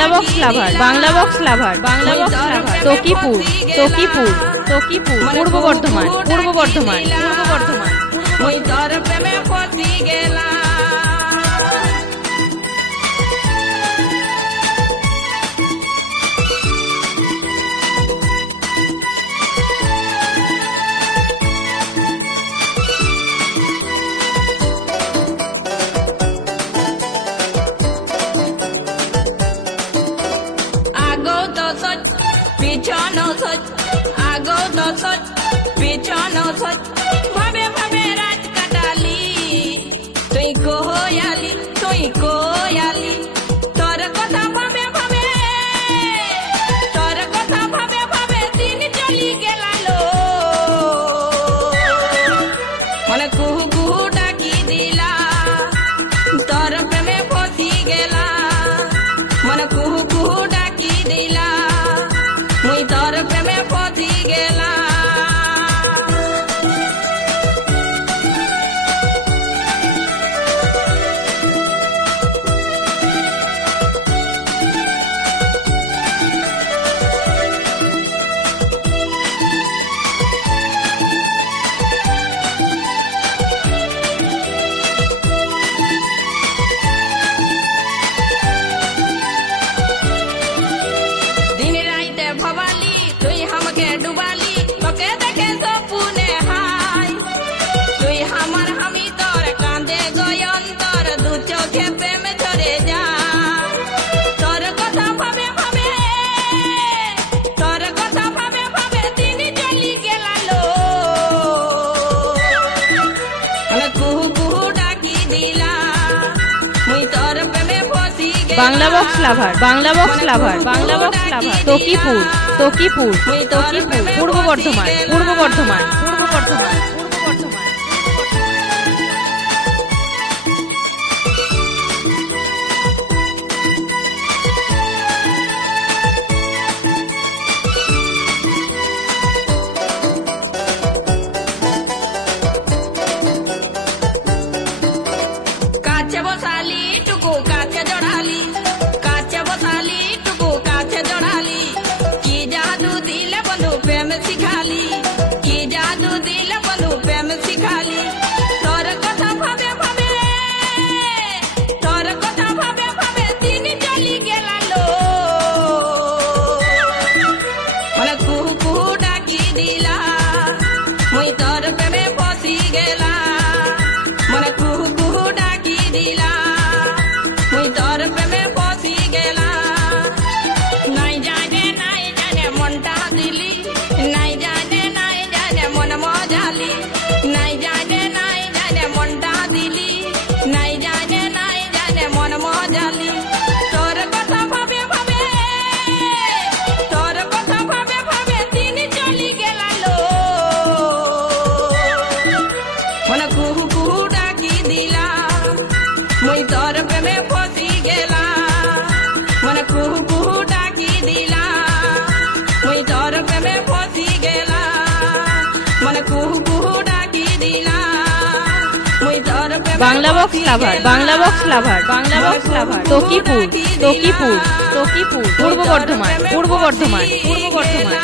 Bangla box lover, Bangla box lover, Bangla box lover. Takipur, Takipur, Takipur, Purba Bardhaman, পূর্ব বর্ধমান, পূর্ব বর্ধমান। ওই তোর প্রেমে ফসি গেলাম। পিছনো সচ, আগো তো সচ, পিছনো সচ, ভাবে ভাবে রাত কাটালি। তুই কোয়ালি, তুই কোয়ালি, তোর কথা ভাবে ভাবে, তোর কথা ভাবে ভাবে দিন চলি গেলালো। মানে কুহু কুহু ডাকি দিলা, তোর প্রেমে ফসি গেলা। মানে কুহু কুহু ডাকি দিলা, মুই তোর প্রেমে ফসি গেলাম। দিন রাইতে ভবালি, তুই আমাকে ডুবালি, তোকে দেখে সপুনে হাই। তুই আমার আমি তোর কাঁদে গয়ন্তর, দু চোখে প্রেম ঝরে যা। তোর কথা ভাবে ভাবে, তোর কথা ভাবে ভাবে দিন চলি গেলালো। মানে কুহু কুহু ডাকি দিলা, মুই তোর প্রেমে ফসি গেলাম। Bangla box lover, Bangla box lover, Bangla box lover. Takipur, Takipur, Takipur, Purba Bardhaman, পূর্ব বর্ধমান, পূর্ব বর্ধমান, পূর্ব বর্ধমান। কাছে বসালি টুকু কাছে জড়ালি, কাছে বসালি টুকু কাছে জড়ালি। কি জাদু দিলে বন্ধু প্রেম শিখালি, কি জাদু দিলে বন্ধু প্রেম শিখালি। তোর কথা ভাবে ভাবে, তোর কথা ভাবে ভাবে দিন চলি গেলালো। মানে কুহু কুহু ডাকি দিলা, মুই তোর প্রেমে ফসি গেলা। মানে কুহু কুহু ডাকি দিলা, মুই তোর প্রেমে ফসি গেলা। নাই জানে মনটা দিলি, নাই জানে মন মজালি। নাই জানে মনটা দিলি, নাই জানে মন মজালি। তোর কথা ভাবে ভাবে, তোর কথা ভাবে ভাবে দিন চলি গেলালো। মানে কুহু কুহু ডাকি দিলা, মুই তোর প্রেমে ফসি গেলা। মানে কুহু কুহু ডাকি দিলা, মুই তোর প্রেমে ফসি গেলা। মানে কুহু কুহু ডাকি দিলা, মুই তোর প্রেমে Bangla box lover, Bangla box lover, Bangla box lover. Takipur, Takipur, Takipur, Purba Bardhaman, পূর্ব বর্ধমান, পূর্ব বর্ধমান।